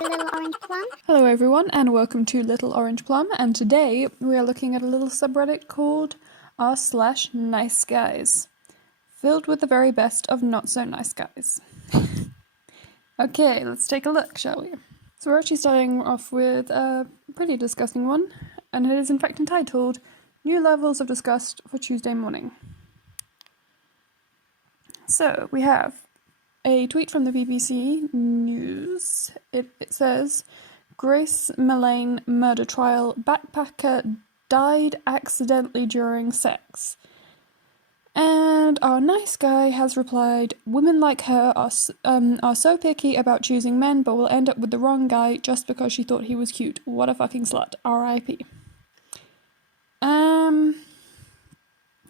Little Orange Plum. Hello everyone and welcome to Little Orange Plum, and today we are looking at a little subreddit called r/NiceGuys, filled with the very best of not so nice guys. Okay, let's take a look, shall we? So we're actually starting off with a pretty disgusting one, and it is in fact entitled New Levels of Disgust for Tuesday Morning. So we have a tweet from the BBC News. It says, Grace Millane murder trial, backpacker died accidentally during sex. And our nice guy has replied, women like her are so picky about choosing men but will end up with the wrong guy just because she thought he was cute. What a fucking slut. R.I.P.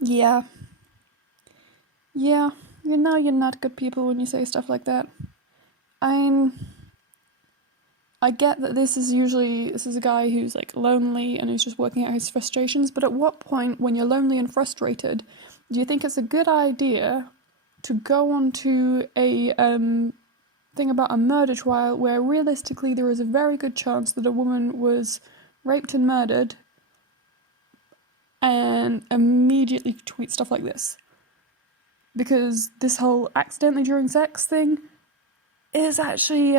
Yeah. You know you're not good people when you say stuff like that. I get that this is a guy who's like lonely and who's just working out his frustrations, but at what point when you're lonely and frustrated do you think it's a good idea to go on to a thing about a murder trial where realistically there is a very good chance that a woman was raped and murdered, and immediately tweet stuff like this? Because this whole accidentally during sex thing is actually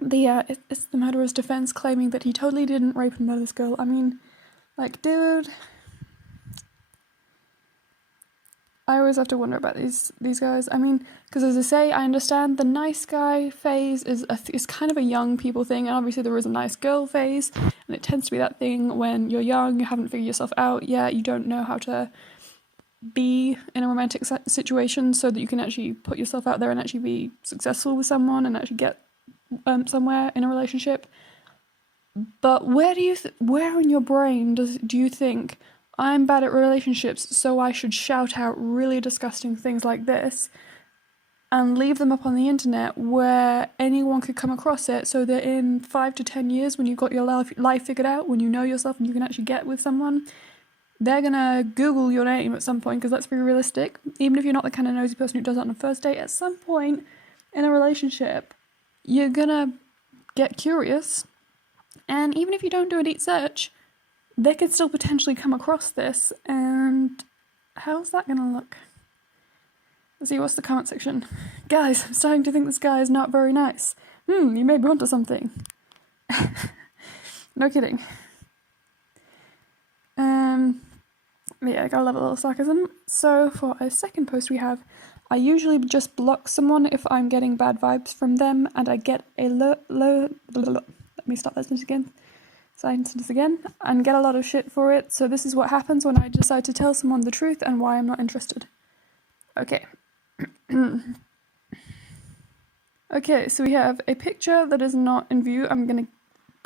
it's the murderer's defense claiming that he totally didn't rape and murder this girl. I mean, like, dude, I always have to wonder about these guys. I mean, because as I say, I understand the nice guy phase is kind of a young people thing, and obviously there is a nice girl phase, and it tends to be that thing when you're young, you haven't figured yourself out yet, you don't know how to be in a romantic situation so that you can actually put yourself out there and actually be successful with someone and actually get somewhere in a relationship. But where in your brain do you think I'm bad at relationships, so I should shout out really disgusting things like this and leave them up on the internet where anyone could come across it, so that in 5 to 10 years, when you've got your life figured out, when you know yourself and you can actually get with someone, they're gonna Google your name at some point, because let's be realistic, even if you're not the kind of nosy person who does that on a first date, at some point in a relationship, you're gonna get curious, and even if you don't do a deep search, they could still potentially come across this, and how's that gonna look? Let's see, what's the comment section? Guys, I'm starting to think this guy is not very nice. You may be onto something. No kidding. Yeah, I gotta love a little sarcasm. So for a second post we have, I usually just block someone if I'm getting bad vibes from them, and I get a let me start that sentence again, and get a lot of shit for it, so this is what happens when I decide to tell someone the truth and why I'm not interested. Okay. Okay, so we have a picture that is not in view.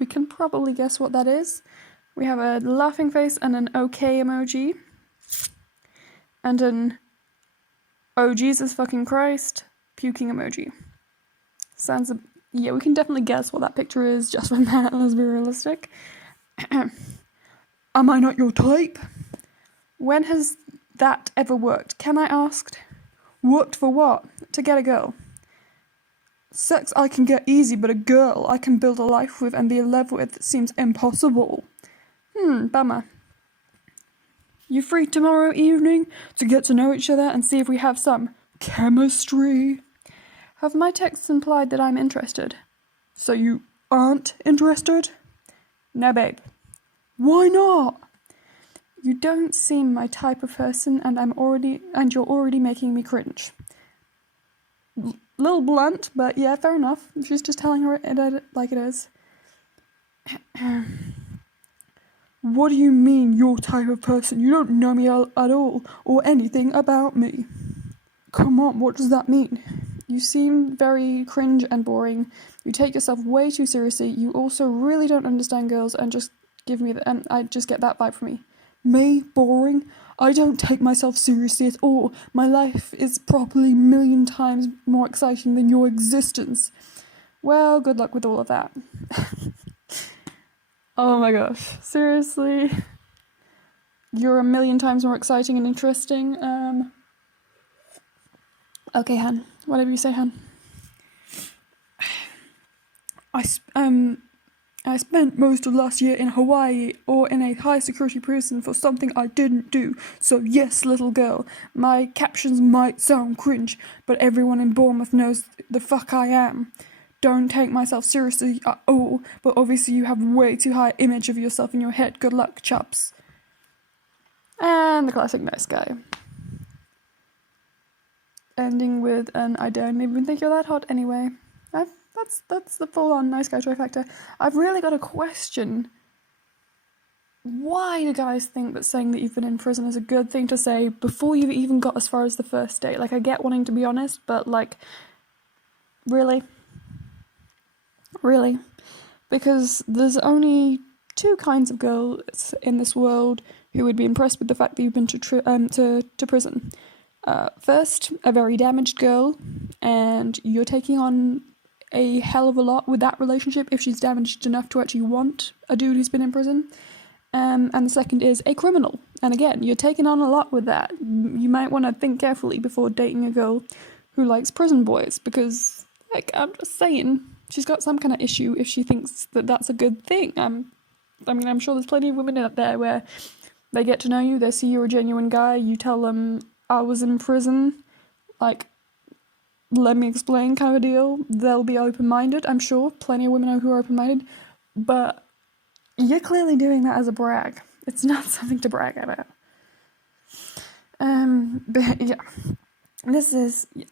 We can probably guess what that is. We have a laughing face and an okay emoji. And an oh Jesus fucking Christ puking emoji. Yeah, we can definitely guess what that picture is just from that, let's be realistic. Am I not your type? When has that ever worked? Can I ask? Worked for what? To get a girl. Sex I can get easy, but a girl I can build a life with and be in love with seems impossible. Bummer. You free tomorrow evening to get to know each other and see if we have some chemistry? Have my texts implied that I'm interested? So you aren't interested? No, babe. Why not? You don't seem my type of person, and you're already making me cringe. Little blunt, but yeah, fair enough. She's just telling her it like it is. What do you mean, your type of person? You don't know me at all, or anything about me. Come on, what does that mean? You seem very cringe and boring. You take yourself way too seriously. You also really don't understand girls, and I just get that vibe from me. Me? Boring? I don't take myself seriously at all. My life is probably 1,000,000 times more exciting than your existence. Well, good luck with all of that. Oh my gosh, seriously? You're 1,000,000 times more exciting and interesting. Okay, hun. Whatever you say, hun. I spent most of last year in Hawaii or in a high security prison for something I didn't do. So yes, little girl, my captions might sound cringe, but everyone in Bournemouth knows the fuck I am. Don't take myself seriously at all, but obviously you have way too high image of yourself in your head. Good luck, chaps. And the classic nice guy. Ending with an I don't even think you're that hot anyway. That's the full-on nice guy trifecta. I've really got a question. Why do guys think that saying that you've been in prison is a good thing to say before you've even got as far as the first date? Like, I get wanting to be honest, but, like, really? Really? Because there's only two kinds of girls in this world who would be impressed with the fact that you've been to prison. First, a very damaged girl, and you're taking on a hell of a lot with that relationship if she's damaged enough to actually want a dude who's been in prison. And the second is a criminal. And again, you're taking on a lot with that. You might want to think carefully before dating a girl who likes prison boys, because, like, I'm just saying, she's got some kind of issue if she thinks that that's a good thing. I'm sure there's plenty of women out there where they get to know you, they see you're a genuine guy, you tell them, I was in prison, like, let me explain kind of a deal. They'll be open-minded, I'm sure. Plenty of women who are open-minded. But you're clearly doing that as a brag. It's not something to brag about. But yeah.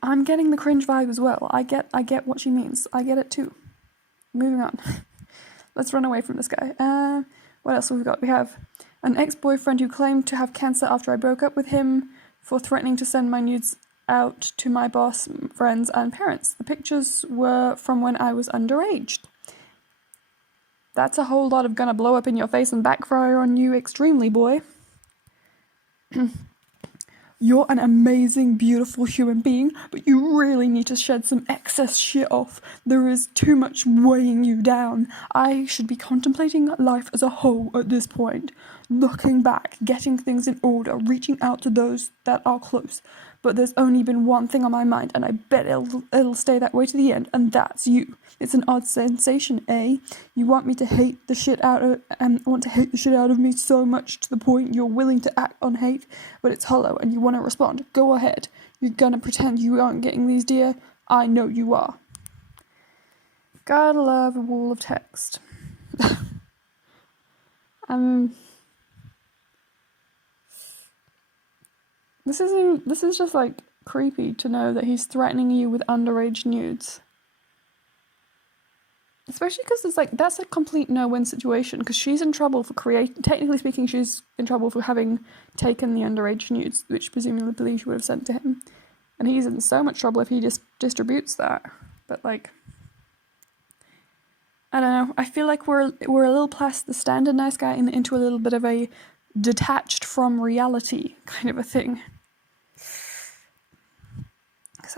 I'm getting the cringe vibe as well. I get what she means. I get it too. Moving on. Let's run away from this guy. What else have we got? We have an ex-boyfriend who claimed to have cancer after I broke up with him for threatening to send my nudes out to my boss, friends, and parents. The pictures were from when I was underage. That's a whole lot of gonna blow up in your face and backfire on you extremely, boy. You're an amazing, beautiful human being, but you really need to shed some excess shit off. There is too much weighing you down. I should be contemplating life as a whole at this point. Looking back, getting things in order, reaching out to those that are close. But there's only been one thing on my mind, and I bet it'll stay that way to the end, and that's you. It's an odd sensation, eh? You want to hate the shit out of me so much to the point you're willing to act on hate, but it's hollow and you want to respond. Go ahead. You're gonna pretend you aren't getting these, dear? I know you are. Gotta love a wall of text. This is just, like, creepy to know that he's threatening you with underage nudes. Especially because it's like, that's a complete no-win situation, because she's in trouble for technically speaking, she's in trouble for having taken the underage nudes, which presumably she would have sent to him. And he's in so much trouble if he just distributes that. But, like, I don't know, I feel like we're a little past the standard nice guy and into a little bit of a detached from reality kind of a thing. Because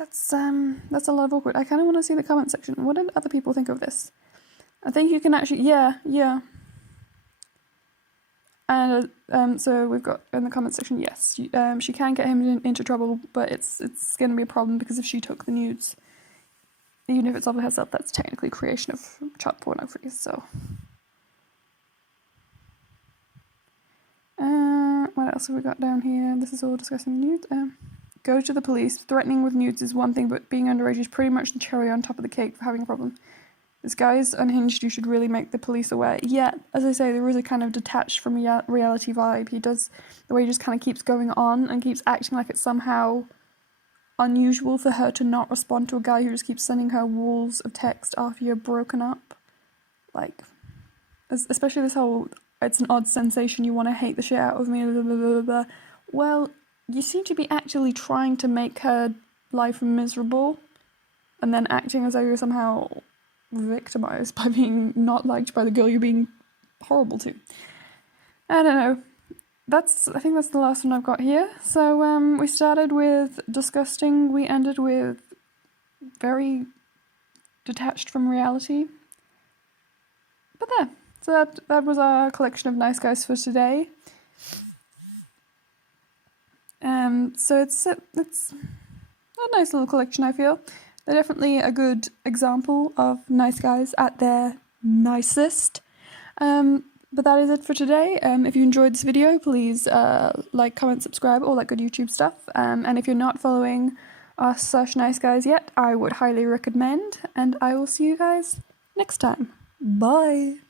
that's a lot of awkward. I kind of want to see the comment section. What did other people think of this? I think you can actually, yeah. And so we've got in the comment section, yes, she can get him into trouble, but it's going to be a problem because if she took the nudes, even if it's of herself, that's technically creation of child pornography. So, what else have we got down here? This is all discussing the nudes. Go to the police. Threatening with nudes is one thing, but being underage is pretty much the cherry on top of the cake for having a problem. This guy's unhinged. You should really make the police aware. Yeah, as I say, there is a kind of detached from reality vibe. He does, the way he just kind of keeps going on and keeps acting like it's somehow unusual for her to not respond to a guy who just keeps sending her walls of text after you're broken up. Like, especially this whole, it's an odd sensation, you want to hate the shit out of me, blah, blah, blah, blah. Well, you seem to be actually trying to make her life miserable and then acting as though you're somehow victimized by being not liked by the girl you're being horrible to. I don't know. I think that's the last one I've got here. So we started with disgusting, we ended with very detached from reality. But there. So that was our collection of nice guys for today. So it's a nice little collection, I feel. they're definitely a good example of nice guys at their nicest. But that is it for today. If you enjoyed this video, please like, comment, subscribe, all that good YouTube stuff. And if you're not following us/NiceGuys yet, I would highly recommend. And I will see you guys next time. Bye!